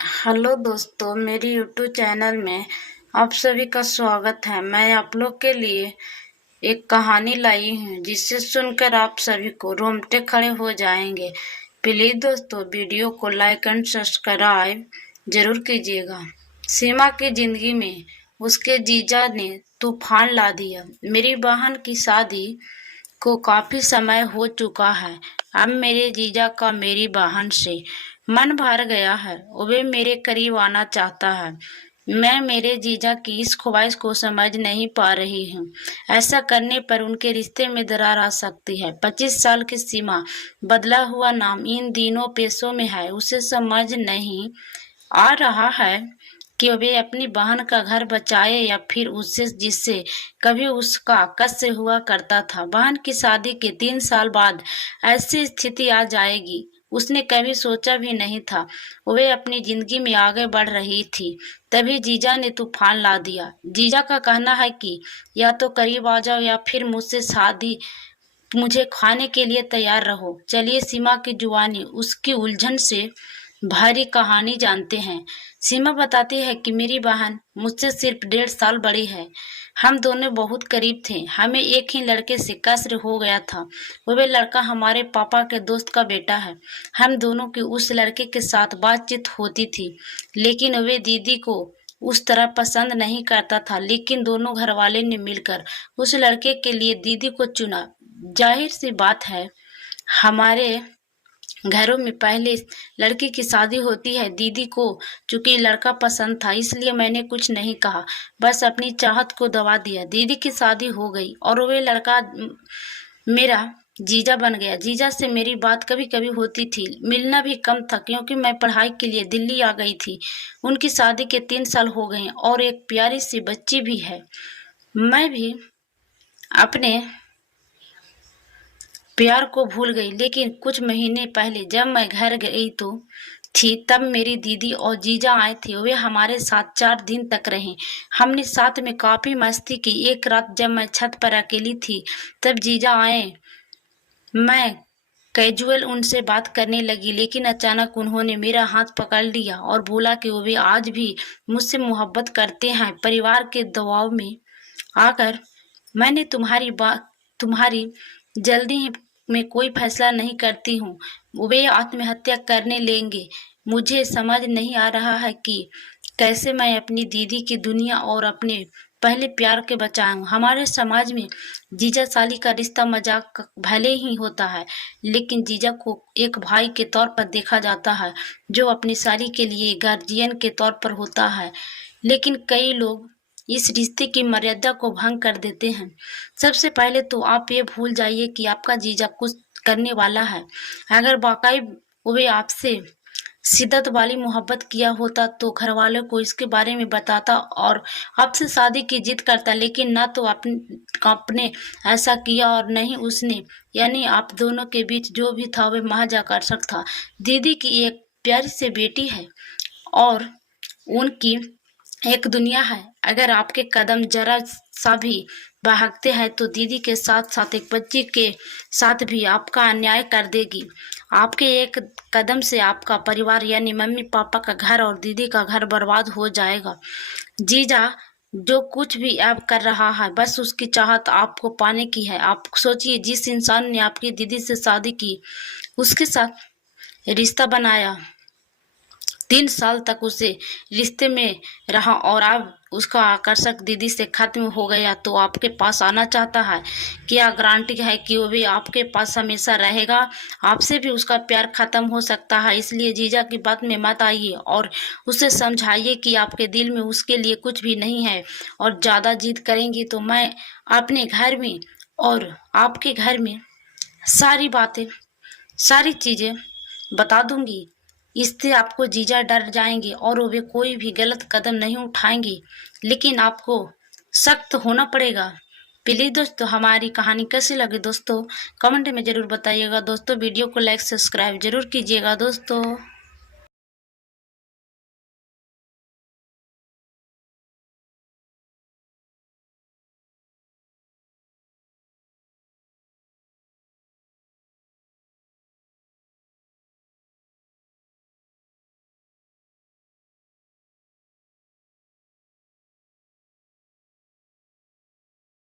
Hello दोस्तों, मेरी YouTube channel में आप सभी का स्वागत है। मैं आप लोग के लिए एक कहानी लाई हूँ जिसे सुनकर आप सभी को रोंगटे खड़े हो जाएंगे। प्लीज दोस्तों, वीडियो को लाइक एंड सब्सक्राइब जरूर कीजिएगा। सीमा की जिंदगी में उसके जीजा ने तूफान ला दिया। मेरी बहन की शादी को काफी समय हो चुका है। अब मेरे जीजा का मेरी बहन से मन भर गया है। वे मेरे करीब आना चाहता है। मैं मेरे जीजा की इस ख्वाहिश को समझ नहीं पा रही हूँ। ऐसा करने पर उनके रिश्ते में दरार आ सकती है। 25 साल की सीमा, बदला हुआ नाम इन दिनों पेशों में है। उसे समझ नहीं आ रहा है कि वे अपनी बहन का घर बचाए या फिर उससे जिससे कभी उसका कष्ट हुआ करता था। बहन की शादी के 3 साल बाद ऐसी स्थिति आ जाएगी, उसने कभी सोचा भी नहीं था। वे अपनी जिंदगी में आगे बढ़ रही थी, तभी जीजा ने तूफान ला दिया। जीजा का कहना है कि या तो करीब आ जाओ या फिर मुझसे शादी मुझे खाने के लिए तैयार रहो। चलिए सीमा की जुबानी, उसकी उलझन से भरी कहानी जानते हैं। सीमा बताती है कि मेरी बहन मुझसे सिर्फ 1.5 साल बड़ी है। हम दोनों बहुत करीब थे। हमें एक ही लड़के से कसर हो गया था। वह लड़का हमारे पापा के दोस्त का बेटा है। हम दोनों की उस लड़के के साथ बातचीत होती थी, लेकिन वे दीदी को उस तरह पसंद नहीं करता था। लेकिन दोनों घर वाले ने मिलकर उस लड़के के लिए दीदी को चुना। जाहिर सी बात है, हमारे घरों में पहले लड़की की शादी होती है। दीदी को चूंकि लड़का पसंद था, इसलिए मैंने कुछ नहीं कहा, बस अपनी चाहत को दबा दिया। दीदी की शादी हो गई और वे लड़का मेरा जीजा बन गया। जीजा से मेरी बात कभी कभी होती थी, मिलना भी कम था क्योंकि मैं पढ़ाई के लिए दिल्ली आ गई थी। उनकी शादी के 3 साल हो गए और एक प्यारी सी बच्ची भी है। मैं भी अपने प्यार को भूल गई, लेकिन कुछ महीने पहले जब मैं घर गई तब मेरी दीदी और जीजा आए थे। वे हमारे साथ 4 दिन तक रहे। हमने साथ में काफी मस्ती की। एक रात जब मैं छत पर अकेली थी, तब जीजा आए। मैं कैजुअल उनसे बात करने लगी, लेकिन अचानक उन्होंने मेरा हाथ पकड़ लिया और बोला कि वे आज भी मुझसे मोहब्बत करते हैं। परिवार के दबाव में आकर मैंने तुम्हारी जल्दी ही में कोई फैसला नहीं करती हूँ। वे आत्महत्या करने लेंगे। मुझे समझ नहीं आ रहा है कि कैसे मैं अपनी दीदी की दुनिया और अपने पहले प्यार के बचाऊं। हमारे समाज में जीजा साली का रिश्ता मजाक भले ही होता है, लेकिन जीजा को एक भाई के तौर पर देखा जाता है, जो अपनी साली के लिए गार्जियन के तौर पर होता है। लेकिन कई लोग इस रिश्ते की मर्यादा को भंग कर देते हैं। सबसे पहले तो आप ये भूल जाइए कि आपका जीजा कुछ करने वाला है। अगर वाकई वे आपसे शिद्दत वाली मोहब्बत किया होता तो घर वालों को इसके बारे में बताता और आपसे शादी की जिद करता, लेकिन ना तो आपने ऐसा किया और नहीं उसने। यानी आप दोनों के बीच जो भी था वह महज आकर्षक था। दीदी की एक प्यारी सी बेटी है और उनकी एक दुनिया है। अगर आपके कदम जरा सा भी बहकते हैं तो दीदी के साथ साथ एक बच्ची के साथ भी आपका अन्याय कर देगी। आपके एक कदम से आपका परिवार यानी मम्मी पापा का घर और दीदी का घर बर्बाद हो जाएगा। जीजा जो कुछ भी अब कर रहा है, बस उसकी चाहत आपको पाने की है। आप सोचिए, जिस इंसान ने आपकी दीदी से शादी की, उसके साथ रिश्ता बनाया, 3 साल तक उसे रिश्ते में रहा और अब उसका आकर्षक दीदी से खत्म हो गया तो आपके पास आना चाहता है। क्या गारंटी है कि वो भी आपके पास हमेशा रहेगा? आपसे भी उसका प्यार खत्म हो सकता है। इसलिए जीजा की बात में मत आइए और उसे समझाइए कि आपके दिल में उसके लिए कुछ भी नहीं है। और ज़्यादा जिद करेंगी तो मैं अपने घर में और आपके घर में सारी बातें, सारी चीज़ें बता दूंगी। इससे आपको जीजा डर जाएंगे और वे कोई भी गलत कदम नहीं उठाएंगे, लेकिन आपको सख्त होना पड़ेगा। प्लीज दोस्तों, हमारी कहानी कैसी लगी दोस्तों कमेंट में जरूर बताइएगा। दोस्तों वीडियो को लाइक सब्सक्राइब जरूर कीजिएगा दोस्तों।